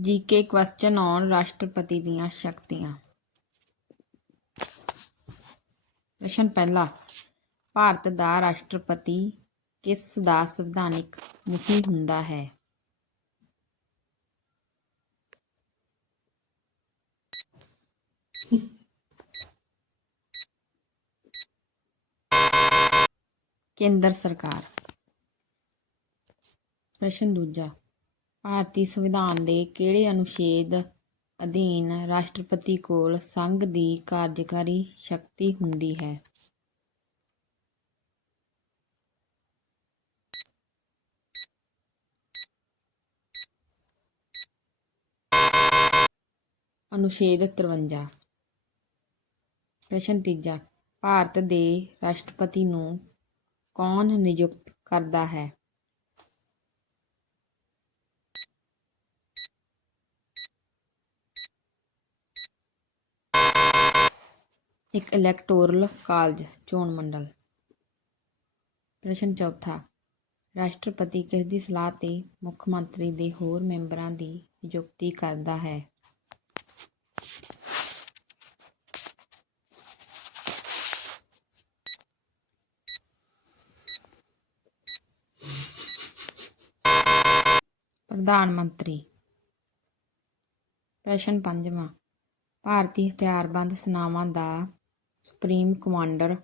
GK question on ਰਾਸ਼ਟਰਪਤੀ ਦੀਆਂ ਸ਼ਕਤੀਆਂ। ਪ੍ਰਸ਼ਨ ਪਹਿਲਾ, ਭਾਰਤ ਦਾ ਰਾਸ਼ਟਰਪਤੀ ਕਿਸ ਦਾ ਸੰਵਿਧਾਨਿਕ ਮੁਖੀ ਹੁੰਦਾ ਹੈ? ਕੇਂਦਰ ਸਰਕਾਰ। ਪ੍ਰਸ਼ਨ ਦੂਜਾ ਭਾਰਤੀ ਸੰਵਿਧਾਨ ਦੇ ਕਿਹੜੇ ਅਨੁਛੇਦ ਅਧੀਨ ਰਾਸ਼ਟਰਪਤੀ ਕੋਲ ਸੰਘ ਦੀ ਕਾਰਜਕਾਰੀ ਸ਼ਕਤੀ ਹੁੰਦੀ ਹੈ? ਅਨੁਛੇਦ 53 ਪ੍ਰਸ਼ਨ ਤੀਜਾ। ਭਾਰਤ ਦੇ ਰਾਸ਼ਟਰਪਤੀ ਨੂੰ ਕੌਣ ਨਿਯੁਕਤ ਕਰਦਾ ਹੈ? ਇੱਕ ਇਲੈਕਟੋਰਲ ਕਾਲਜ, ਚੋਣ ਮੰਡਲ। ਪ੍ਰਸ਼ਨ ਚੌਥਾ, ਰਾਸ਼ਟਰਪਤੀ ਕਿਸ ਦੀ ਸਲਾਹ ਤੇ ਮੁੱਖ ਮੰਤਰੀ ਦੇ ਹੋਰ ਮੈਂਬਰਾਂ ਦੀ ਨਿਯੁਕਤੀ ਕਰਦਾ ਹੈ? ਪ੍ਰਧਾਨ ਮੰਤਰੀ, ਪ੍ਰਸ਼ਨ ਪੰਜਵਾਂ, ਭਾਰਤੀ ਹਥਿਆਰਬੰਦ ਸੈਨਾਵਾਂ ਦਾ ਸੁਪਰੀਮ ਕਮਾਂਡਰ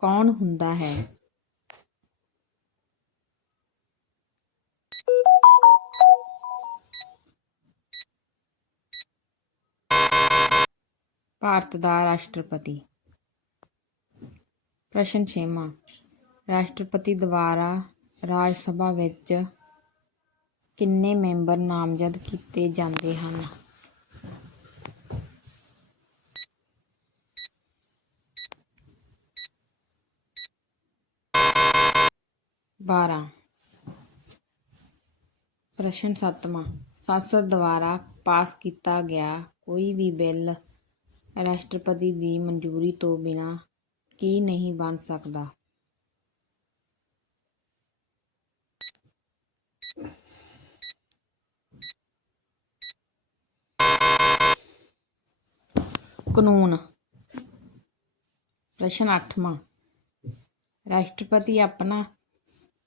ਕੌਣ ਹੁੰਦਾ ਹੈ? ਭਾਰਤ ਦਾ ਰਾਸ਼ਟਰਪਤੀ। ਪ੍ਰਸ਼ਨ ਛੇਵਾਂ। ਰਾਸ਼ਟਰਪਤੀ ਦੁਆਰਾ ਰਾਜ ਸਭਾ ਵਿੱਚ ਕਿੰਨੇ ਮੈਂਬਰ ਨਾਮਜ਼ਦ ਕੀਤੇ ਜਾਂਦੇ ਹਨ? ਬਾਰਾਂ। ਪ੍ਰਸ਼ਨ ਸੱਤਵਾਂ। ਸੰਸਦ ਦੁਆਰਾ ਪਾਸ ਕੀਤਾ ਗਿਆ ਕੋਈ ਵੀ ਬਿੱਲ ਰਾਸ਼ਟਰਪਤੀ ਦੀ ਮਨਜ਼ੂਰੀ ਤੋਂ ਬਿਨਾਂ ਕੀ ਨਹੀਂ ਬਣ ਸਕਦਾ? ਕਾਨੂੰਨ। ਪ੍ਰਸ਼ਨ ਅੱਠਵਾਂ। ਰਾਸ਼ਟਰਪਤੀ ਆਪਣਾ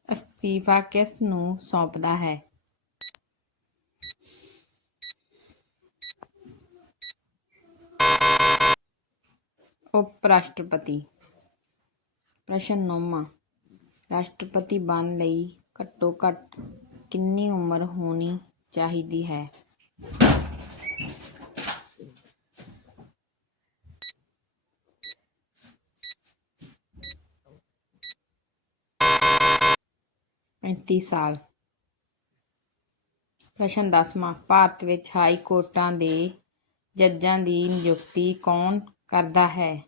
ਅਸਤੀਫਾ ਕਿਸ ਨੂੰ ਸੌਂਪਦਾ ਹੈ? ਉਪ ਰਾਸ਼ਟਰਪਤੀ ਪ੍ਰਸ਼ਨ ਨੌਵਾਂ। ਰਾਸ਼ਟਰਪਤੀ ਬਣ ਲਈ ਘੱਟੋ ਘੱਟ ਕਿੰਨੀ ਉਮਰ ਹੋਣੀ ਚਾਹੀਦੀ ਹੈ? ਪੈਂਤੀ ਸਾਲ। ਪ੍ਰਸ਼ਨ ਦਸਵਾਂ, ਭਾਰਤ ਵਿੱਚ ਹਾਈ ਕੋਰਟਾਂ ਦੇ ਜੱਜਾਂ ਦੀ ਨਿਯੁਕਤੀ ਕੌਣ ਕਰਦਾ ਹੈ?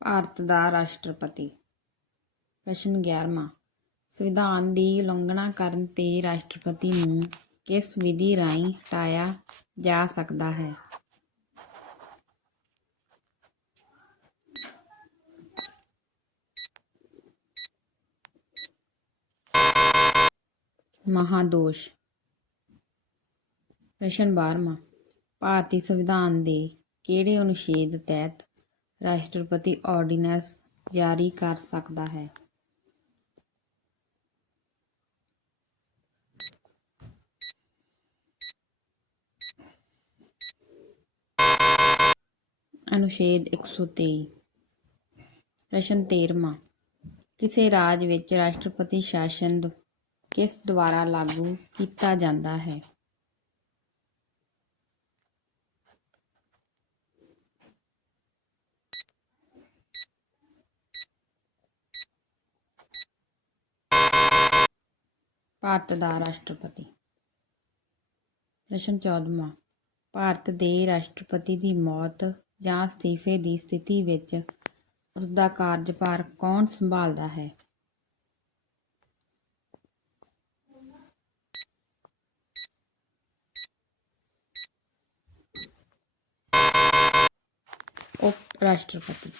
ਭਾਰਤ ਦਾ ਰਾਸ਼ਟਰਪਤੀ। ਪ੍ਰਸ਼ਨ 11ਵਾਂ ਸੰਵਿਧਾਨ ਦੀ ਉਲੰਘਣਾ ਕਰਨ ਤੇ ਰਾਸ਼ਟਰਪਤੀ ਨੂੰ ਕਿਸ ਵਿਧੀ ਰਾਹੀਂ ਹਟਾਇਆ ਜਾ ਸਕਦਾ ਹੈ। ਮਹਾਦੋਸ਼। ਪ੍ਰਸ਼ਨ 12ਵਾਂ ਭਾਰਤੀ ਸੰਵਿਧਾਨ ਦੇ ਕਿਹੜੇ ਅਨੁਛੇਦ ਤਹਿਤ ਰਾਸ਼ਟਰਪਤੀ ਆਰਡੀਨੈਂਸ ਜਾਰੀ ਕਰ ਸਕਦਾ ਹੈ? ਅਨੁਛੇਦ 123 ਪ੍ਰਸ਼ਨ 13ਵਾਂ ਕਿਸੇ ਰਾਜ ਵਿੱਚ ਰਾਸ਼ਟਰਪਤੀ ਸ਼ਾਸਨ ਕਿਸ ਦੁਆਰਾ ਲਾਗੂ ਕੀਤਾ ਜਾਂਦਾ ਹੈ? ਭਾਰਤ ਦਾ ਰਾਸ਼ਟਰਪਤੀ। ਪ੍ਰਸ਼ਨ 14ਵਾਂ ਭਾਰਤ ਦੇ ਰਾਸ਼ਟਰਪਤੀ ਦੀ ਮੌਤ ਜਾਂ ਅਸਤੀਫੇ ਦੀ ਸਥਿਤੀ ਵਿੱਚ ਉਸ ਦਾ ਕਾਰਜਭਾਰ ਕੌਣ ਸੰਭਾਲਦਾ ਹੈ? ਉਪ ਰਾਸ਼ਟਰਪਤੀ